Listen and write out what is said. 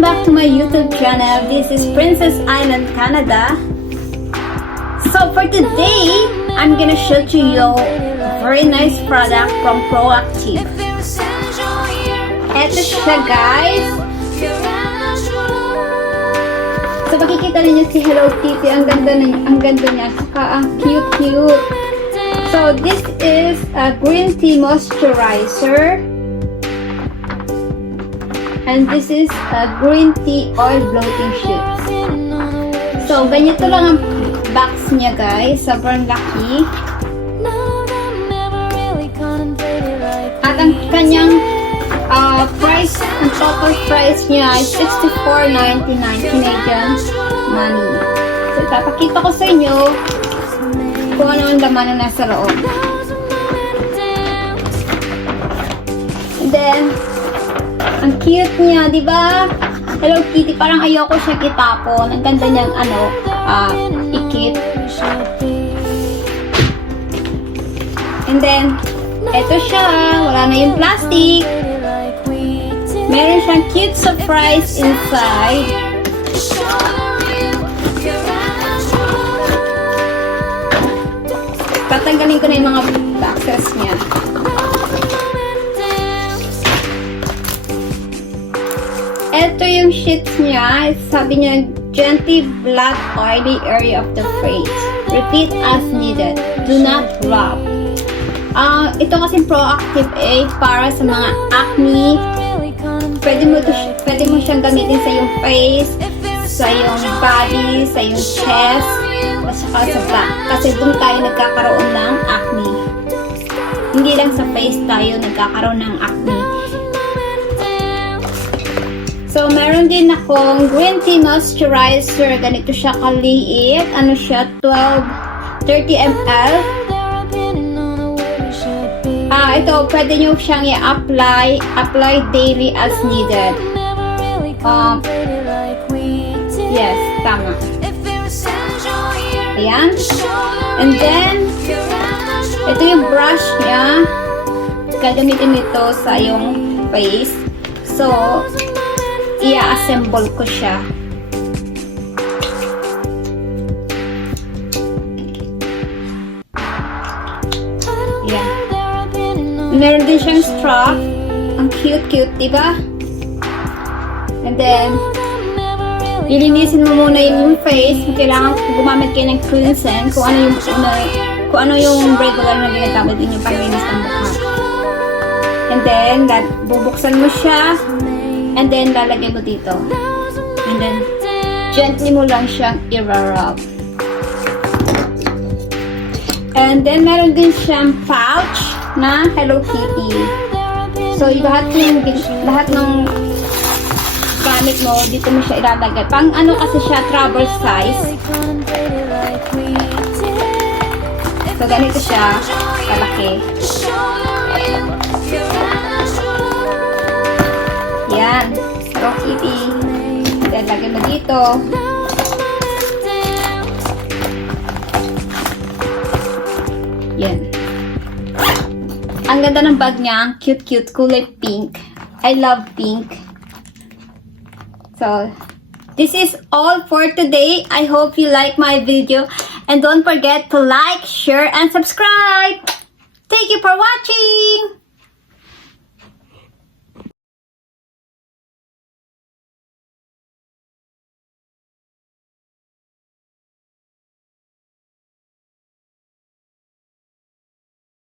Welcome back to my YouTube channel. This is Princess Island, Canada. So for today, I'm gonna show to you a very nice product from Proactiv. Eto siya, guys. So makikita ninyo si Hello Kitty. Ang ganda niya. Saka ang cute. So this is a green tea moisturizer. And this is a green tea oil bloating sheets. So, ganito lang ang box niya, guys. Sobrang laki. At ang kanyang price, ang total price niya ay $64.99 Canadian money. So, ipapakita ko sa inyo kung ano ang laman na nasa loob. And then, ang cute niya, di ba? Hello Kitty, parang ayoko siya itapon. Ang ganda niyang ikit. And then, eto siya. Wala na yung plastic. Meron siyang cute surprise inside. Tatanggalin ko na yung mga boxes niya. Ito yung sheets niya. Sabi niya, gently blot oily area of the face. Repeat as needed. Do not rub. Ito kasi Proactiv para sa mga acne. Pwede mo siyang gamitin sa iyong face, sa iyong body, sa iyong chest, at saka sa back. Kasi doon tayo nagkakaroon ng acne. Hindi lang sa face tayo nagkakaroon ng acne. So, meron din akong green tea moisturizer. Ganito siya kaliit. Ano siya? 30 ml. Ito, pwede nyo siyang i-apply. Apply daily as needed. Yes, tama. Ayan. And then, ito yung brush niya. Gagamitin ito sa yung face. So, i-assemble ko siya. Yan. Meron din siyang strap. Ang cute, diba? And then, ilinisin mo muna yung face. Kailangan gumamit kayo ng cleansing kung ano yung regular na ginagamit din yung panglinis ng mukha. And then, bubuksan mo siya. And then, lalagay mo dito. And then, gently mo lang siyang i-rub. And then, meron din siyang pouch na Hello Kitty. So, lahat ng gamit mo, dito mo siya ilalagay. Pang ano kasi siya, travel size. So, ganito siya, kalaki. Yan. Hello Kitty. Then, lagay mo dito. Yan. Ang ganda ng bag niya. Cute. Kulay pink. I love pink. So, this is all for today. I hope you like my video. And don't forget to like, share, and subscribe. Thank you for watching.